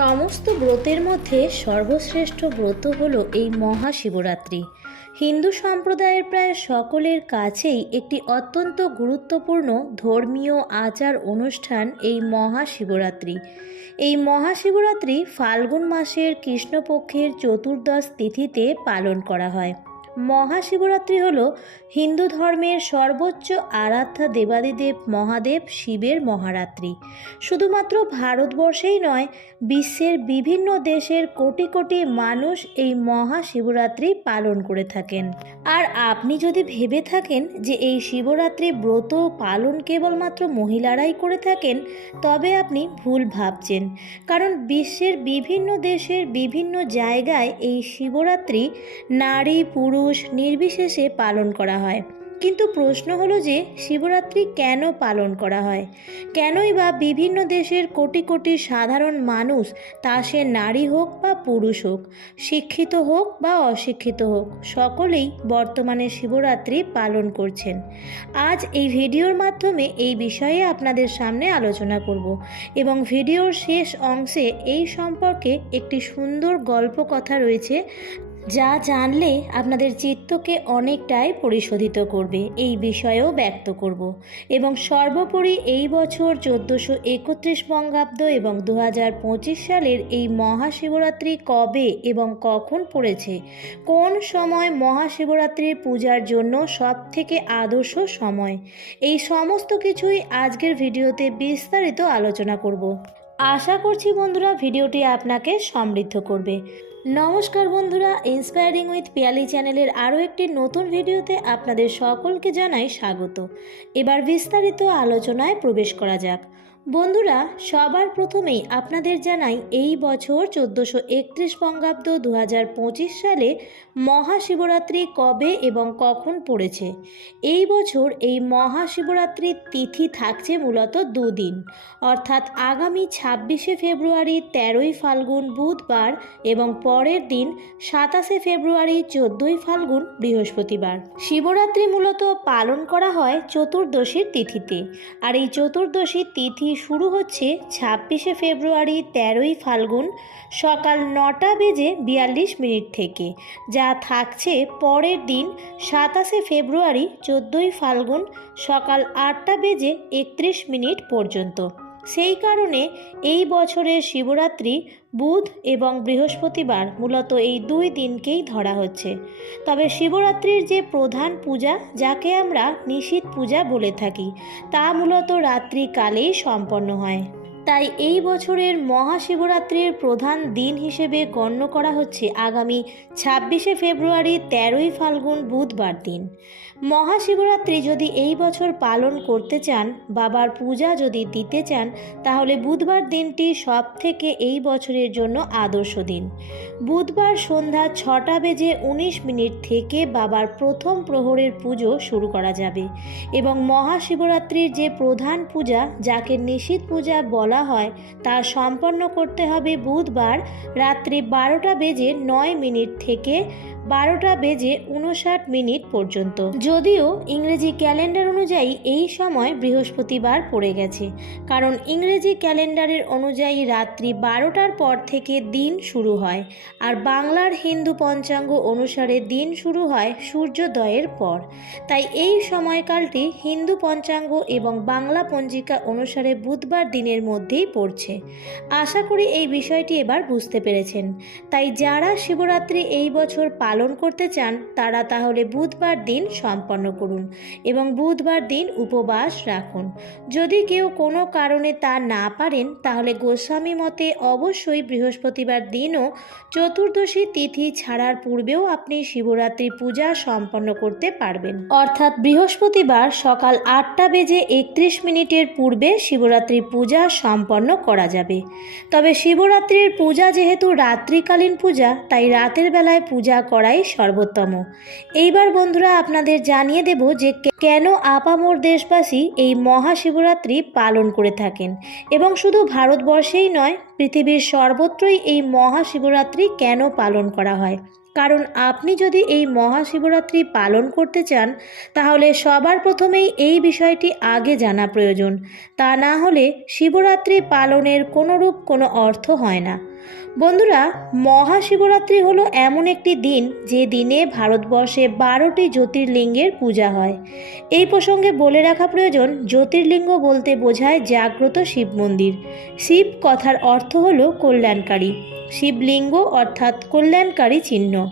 সমস্ত ব্রতের মধ্যে সর্বশ্রেষ্ঠ ব্রত হল এই মহাশিবরাত্রি। হিন্দু সম্প্রদায়ের প্রায় সকলের কাছেই একটি অত্যন্ত গুরুত্বপূর্ণ ধর্মীয় আচার অনুষ্ঠান এই মহাশিবরাত্রি। এই মহাশিবরাত্রি ফাল্গুন মাসের কৃষ্ণপক্ষের চতুর্দশ তিথিতে পালন করা হয়। মহাশিবরাত্রি হল হিন্দু ধর্মের সর্বোচ্চ আরাধ্যা দেবাদিদেব মহাদেব শিবের মহারাত্রি। শুধুমাত্র ভারতবর্ষেই নয়, বিশ্বের বিভিন্ন দেশের কোটি কোটি মানুষ এই মহাশিবরাত্রি পালন করে থাকেন। আর আপনি যদি ভেবে থাকেন যে এই শিবরাত্রি ব্রত পালন কেবলমাত্র মহিলারাই করে থাকেন, তবে আপনি ভুল ভাবছেন। কারণ বিশ্বের বিভিন্ন দেশের বিভিন্ন জায়গায় এই শিবরাত্রি নারী, পুরুষ নির্বিশেষে পালন করা হয়। কিন্তু প্রশ্ন হলো যে, শিবরাত্রি কেন পালন করা হয়? কেনই বা বিভিন্ন দেশের কোটি কোটি সাধারণ মানুষ তা সে নারী হোক বা পুরুষ হোক, শিক্ষিত হোক বা অশিক্ষিত হোক, সকলেই বর্তমানে শিবরাত্রি পালন করছেন। আজ এই ভিডিওর মাধ্যমে এই বিষয়ে আপনাদের সামনে আলোচনা করব এবং ভিডিওর শেষ অংশে এই সম্পর্কে একটি সুন্দর গল্প কথা রয়েছে যা জানলে আপনাদের চিত্তকে অনেকটাই পরিশোধিত করবে, এই বিষয়েও ব্যক্ত করব। এবং সর্বোপরি এই বছর চোদ্দোশো একত্রিশ বঙ্গাব্দ এবং দু হাজার পঁচিশ সালের এই মহাশিবরাত্রি কবে এবং কখন পড়েছে, কোন সময় মহাশিবরাত্রির পূজার জন্য সব থেকে আদর্শ সময়, এই সমস্ত কিছুই আজকের ভিডিওতে বিস্তারিত আলোচনা করব। আশা করছি বন্ধুরা, ভিডিওটি আপনাকে সমৃদ্ধ করবে। নমস্কার বন্ধুরা ইন্সপায়ারিং উইথ পিয়ালি চ্যানেলের আরও একটি নতুন ভিডিওতে আপনাদের সকলকে জানাই স্বাগত। এবার বিস্তারিত আলোচনায় প্রবেশ করা যাক। বন্ধুরা, সবার প্রথমেই আপনাদের জানাই এই বছর চোদ্দোশো একত্রিশ বঙ্গাব্দ দু হাজার পঁচিশ সালে মহাশিবরাত্রি কবে এবং কখন পড়েছে? এই বছর এই মহাশিবরাত্রির তিথি থাকছে মূলত দুদিন। অর্থাৎ আগামী ছাব্বিশে ফেব্রুয়ারি তেরোই ফাল্গুন বুধবার এবং পরের দিন সাতাশে ফেব্রুয়ারি চোদ্দোই ফাল্গুন বৃহস্পতিবার। শিবরাত্রি মূলত পালন করা হয় চতুর্দশীর তিথিতে। আর এই চতুর্দশীর তিথি শুরু হচ্ছে ছাব্বিশে ফেব্রুয়ারি তেরোই ফাল্গুন সকাল নটা বেজে বিয়াল্লিশ মিনিট থেকে, যা থাকছে পরের দিন সাতাশে ফেব্রুয়ারি চোদ্দোই ফাল্গুন সকাল আটটা বেজে একত্রিশ মিনিট পর্যন্ত। সেই কারণে এই বছরের শিবরাত্রি, বুধ এবং বৃহস্পতিবার মূলত এই দুই দিনকেই ধরা হচ্ছে। তবে শিবরাত্রির যে প্রধান পূজা, যাকে আমরা নিশীত পূজা বলে থাকি, তা মূলত রাত্রিকালেই সম্পন্ন হয়। তাই এই বছরের মহাশিবরাত্রির প্রধান দিন হিসেবে গণ্য করা হচ্ছে আগামী ছাব্বিশে ফেব্রুয়ারি তেরোই ফাল্গুন বুধবার দিন। মহাশিবরাত্রি যদি এই বছর পালন করতে চান, বাবার পূজা যদি দিতে চান, তাহলে বুধবার দিনটি সব থেকে এই বছরের জন্য আদর্শ দিন। বুধবার সন্ধ্যা ছটা বেজে উনিশ মিনিট থেকে বাবার প্রথম প্রহরের পুজো শুরু করা যাবে এবং মহাশিবরাত্রির যে প্রধান পূজা, যাকে নিশীত পূজা বলা হয়। তা সম্পন্ন করতে হবে বুধবার রাত্রি বারোটা বেজে নয় মিনিট থেকে বারোটা বেজে উনষাট মিনিট পর্যন্ত। যদিও ইংরেজি ক্যালেন্ডার অনুযায়ী এই সময় বৃহস্পতিবার পড়ে গেছে, কারণ ইংরেজি ক্যালেন্ডারের অনুযায়ী রাত্রি বারোটার পর থেকে দিন শুরু হয়, আর বাংলার হিন্দু পঞ্চাঙ্গ অনুসারে দিন শুরু হয় সূর্যোদয়ের পর। তাই এই সময়কালটি হিন্দু পঞ্চাঙ্গ এবং বাংলা পঞ্জিকা অনুসারে বুধবার দিনের মধ্যেই পড়ছে। আশা করি এই বিষয়টি এবার বুঝতে পেরেছেন। তাই যারা শিবরাত্রি এই বছর পালন করতে চান, তারা তাহলে বুধবার দিন সম্পন্ন করুন এবং বুধবার দিন উপবাস রাখুন। যদি কেউ কোনো কারণে তা না পারেন, তাহলে গোস্বামী মতে অবশ্যই বৃহস্পতিবার দিনও চতুর্দশী তিথি ছাড়ার পূর্বেও আপনি শিবরাত্রি পূজা সম্পন্ন করতে পারবেন। অর্থাৎ বৃহস্পতিবার সকাল আটটা বেজে একত্রিশ মিনিটের পূর্বে শিবরাত্রি পূজা সম্পন্ন করা যাবে। তবে শিবরাত্রির পূজা যেহেতু রাত্রিকালীন পূজা, তাই রাতের বেলায় পূজা করাই সর্বোত্তম। এইবার বন্ধুরা আপনাদের জানিয়ে দেব যে কেন আপামোর দেশবাসী এই মহাশিবরাত্রি পালন করে থাকেন এবং শুধু ভারতবর্ষেই নয়, পৃথিবীর সর্বত্রই এই মহাশিবরাত্রি কেন পালন করা হয়? কারণ আপনি যদি এই মহাশিবরাত্রি পালন করতে চান, তাহলে সবার প্রথমেই এই বিষয়টি আগে জানা প্রয়োজন। তা না হলে শিবরাত্রি পালনের কোনোরূপ কোনো অর্থ হয় না। বন্ধুরা, মহাশিবরাত্রি হলো এমন একটি দিন যে দিনে ভারতবর্ষে বারোটি জ্যোতির্লিঙ্গের পূজা হয়। এই প্রসঙ্গে বলে রাখা প্রয়োজন, জ্যোতির্লিঙ্গ বলতে বোঝায় জাগ্রত শিব মন্দির। শিব কথার অর্থ হলো কল্যাণকারী। শিবলিঙ্গ অর্থাৎ কল্যাণকারী চিহ্ন।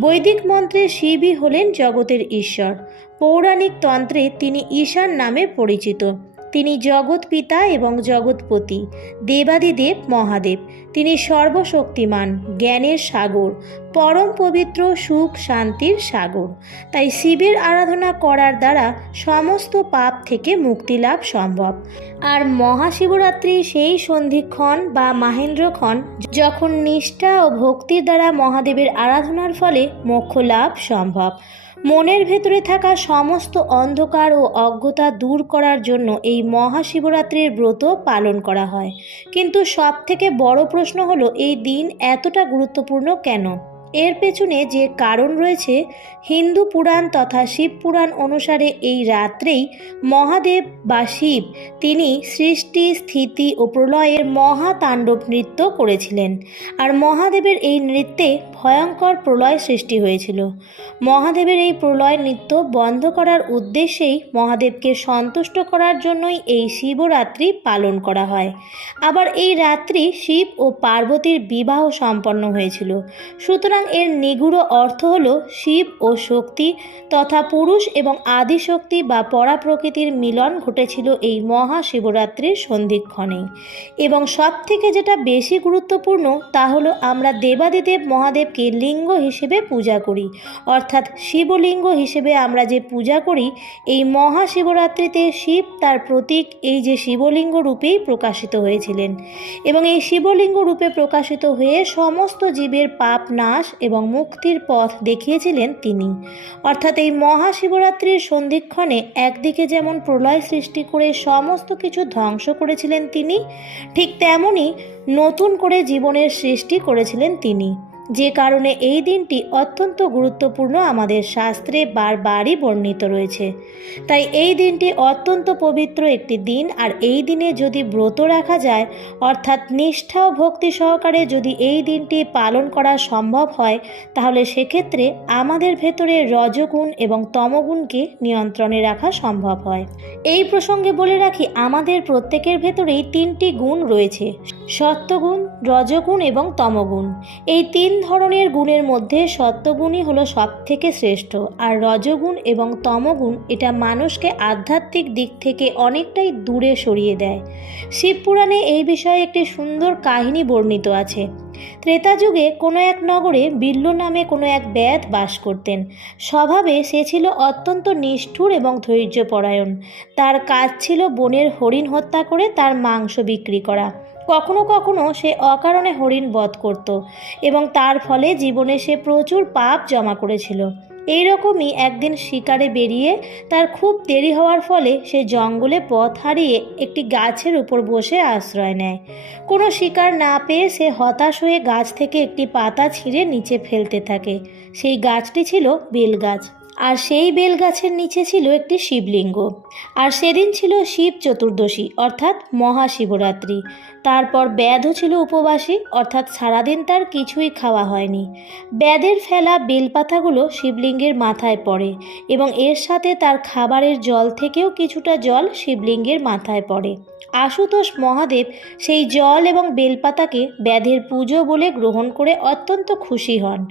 বৈদিক মন্ত্রে শিবই হলেন জগতের ঈশ্বর। পৌরাণিক তন্ত্রে তিনি ঈশান নামে পরিচিত। তিনি জগৎ পিতা এবং জগৎপতি, দেবাদিদেব মহাদেব। তিনি সর্বশক্তিমান, জ্ঞানের সাগর, পরম পবিত্র সুখ শান্তির সাগর। তাই শিবের আরাধনা করার দ্বারা সমস্ত পাপ থেকে মুক্তি লাভ সম্ভব। আর মহাশিবরাত্রি সেই সন্ধিক্ষণ বা মাহেন্দ্রক্ষণ যখন নিষ্ঠা ও ভক্তির দ্বারা মহাদেবের আরাধনার ফলে মোক্ষ লাভ সম্ভব। মনের ভেতরে থাকা সমস্ত অন্ধকার ও অজ্ঞতা দূর করার জন্য এই মহাশিবরাত্রির ব্রত পালন করা হয়। কিন্তু সবথেকে বড় প্রশ্ন হলো, এই দিন এতটা গুরুত্বপূর্ণ কেন? এর পেছনে যে কারণ রয়েছে, হিন্দু পুরাণ তথা শিব পুরাণ অনুসারে এই রাত্রেই মহাদেব বা শিব তিনি সৃষ্টি, স্থিতি ও প্রলয়ের মহাতাণ্ডব নৃত্য করেছিলেন। আর মহাদেবের এই নৃত্যে ভয়ঙ্কর প্রলয় সৃষ্টি হয়েছিল। মহাদেবের এই প্রলয় নৃত্য বন্ধ করার উদ্দেশ্যেই মহাদেবকে সন্তুষ্ট করার জন্যই এই শিবরাত্রি পালন করা হয়। আবার এই রাত্রি শিব ও পার্বতীর বিবাহ সম্পন্ন হয়েছিল। সুতরাং এর নিগুড় অর্থ হল শিব ও শক্তি তথা পুরুষ এবং আদিশক্তি বা পরা প্রকৃতির মিলন ঘটেছিল এই মহাশিবরাত্রির সন্ধিক্ষণে। এবং সব থেকে যেটা বেশি গুরুত্বপূর্ণ তা হলো আমরা দেবাদিদেব মহাদেবকে লিঙ্গ হিসেবে পূজা করি। অর্থাৎ শিবলিঙ্গ হিসেবে আমরা যে পূজা করি, এই মহাশিবরাত্রিতে শিব তার প্রতীক এই যে শিবলিঙ্গ রূপেই প্রকাশিত হয়েছিলেন। এবং এই শিবলিঙ্গ রূপে প্রকাশিত হয়ে সমস্ত জীবের পাপ নাশ এবং মুক্তির পথ দেখিয়েছিলেন তিনি। অর্থাৎ এই মহাশিবরাত্রির সন্ধিক্ষণে একদিকে যেমন প্রলয় সৃষ্টি করে সমস্ত কিছু ধ্বংস করেছিলেন তিনি, ঠিক তেমনই নতুন করে জীবনের সৃষ্টি করেছিলেন তিনি। যে কারণে এই দিনটি অত্যন্ত গুরুত্বপূর্ণ আমাদের শাস্ত্রে বারবারই বর্ণিত রয়েছে। তাই এই দিনটি অত্যন্ত পবিত্র একটি দিন, আর এই দিনে যদি ব্রত রাখা যায়, অর্থাৎ নিষ্ঠা ও ভক্তি সহকারে যদি এই দিনটি পালন করা সম্ভব হয়, তাহলে সেক্ষেত্রে আমাদের ভেতরে রজগুণ এবং তমগুণকে নিয়ন্ত্রণে রাখা সম্ভব হয়। এই প্রসঙ্গে বলে রাখি, আমাদের প্রত্যেকের ভেতরেই তিনটি গুণ রয়েছে, সত্যগুণ, রজগুণ এবং তমগুণ। এই তিন ধরনের গুণের মধ্যে সত্যগুণই হলো সব থেকে শ্রেষ্ঠ, আর রজগুণ এবং তমগুণ এটা মানুষকে আধ্যাত্মিক দিক থেকে অনেকটাই দূরে সরিয়ে দেয়। শিবপুরাণে এই বিষয়ে একটি সুন্দর কাহিনী বর্ণিত আছে। ত্রেতা যুগে কোনো এক নগরে বিল্ল নামে কোনো এক ব্যাধ বাস করতেন। স্বভাবে সে ছিল অত্যন্ত নিষ্ঠুর এবং ধৈর্যপরায়ণ। তার কাজ ছিল বনের হরিণ হত্যা করে তার মাংস বিক্রি করা। কখনো কখনো সে অকারণে হরিণ বধ করত এবং তার ফলে জীবনে সে প্রচুর পাপ জমা করেছিল। এই রকমই একদিন শিকারে বেরিয়ে তার খুব দেরি হওয়ার ফলে সে জঙ্গলে পথ হারিয়ে একটি গাছের উপর বসে আশ্রয় নেয়। কোনো শিকার না পেয়ে সে হতাশ হয়ে গাছ থেকে একটি পাতা ছিঁড়ে নিচে ফেলতে থাকে। সেই গাছটি ছিল বেলগাছ আর সেই বেলগাছের নিচে ছিল একটি শিবলিঙ্গ। আর সেদিন ছিল শিব চতুর্দশী, অর্থাৎ মহাশিবরাত্রি। তারপর ব্যাধও ছিল উপবাসী, অর্থাৎ সারাদিন তার কিছুই খাওয়া হয়নি। ব্যাধের ফেলা বেলপাতাগুলো শিবলিঙ্গের মাথায় পড়ে এবং এর সাথে তার খাবারের জল থেকেও কিছুটা জল শিবলিঙ্গের মাথায় পড়ে। আশুতোষ মহাদেব সেই জল এবং বেলপাতাকে ব্যাধের পুজো বলে গ্রহণ করে অত্যন্ত খুশি হন।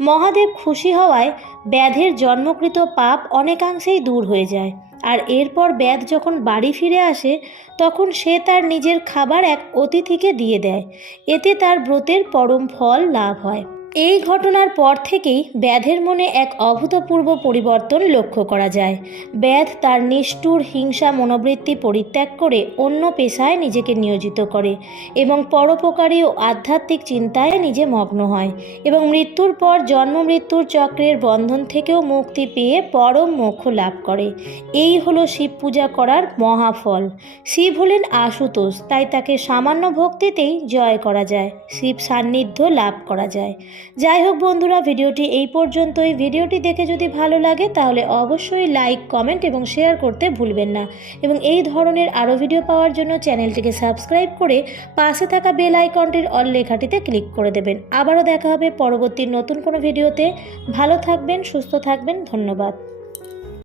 মহাদেব খুশি হওয়ায় ব্যাধের জন্মকৃত পাপ অনেকাংশেই দূর হয়ে যায়। আর এরপর ব্যাধ যখন বাড়ি ফিরে আসে, তখন সে তার নিজের খাবার এক অতিথিকে দিয়ে দেয়। এতে তার ব্রতের পরম ফল লাভ হয়। এই ঘটনার পর থেকেই ব্যাধের মনে এক অভূতপূর্ব পরিবর্তন লক্ষ্য করা যায়। ব্যাধ তার নিষ্ঠুর, হিংসা, মনোবৃত্তি পরিত্যাগ করে অন্য পেশায় নিজেকে নিয়োজিত করে এবং পরোপকারী ও আধ্যাত্মিক চিন্তায় নিজে মগ্ন হয় এবং মৃত্যুর পর জন্ম মৃত্যুর চক্রের বন্ধন থেকেও মুক্তি পেয়ে পরম মোক্ষ লাভ করে। এই হলো শিব পূজা করার মহাফল। শিব হলেন আশুতোষ, তাই তাকে সামান্য ভক্তিতেই জয় করা যায়, শিব সান্নিধ্য লাভ করা যায়। যাই হোক বন্ধুরা, ভিডিওটি এই পর্যন্তই। ভিডিওটি দেখে যদি ভালো লাগে, তাহলে অবশ্যই লাইক, কমেন্ট এবং শেয়ার করতে ভুলবেন না। এবং এই ধরনের আরও ভিডিও পাওয়ার জন্য চ্যানেলটিকে সাবস্ক্রাইব করে পাশে থাকা বেল আইকনটির অল লেখাটিতে ক্লিক করে দেবেন। আবারও দেখা হবে পরবর্তী নতুন কোনো ভিডিওতে। ভালো থাকবেন, সুস্থ থাকবেন, ধন্যবাদ।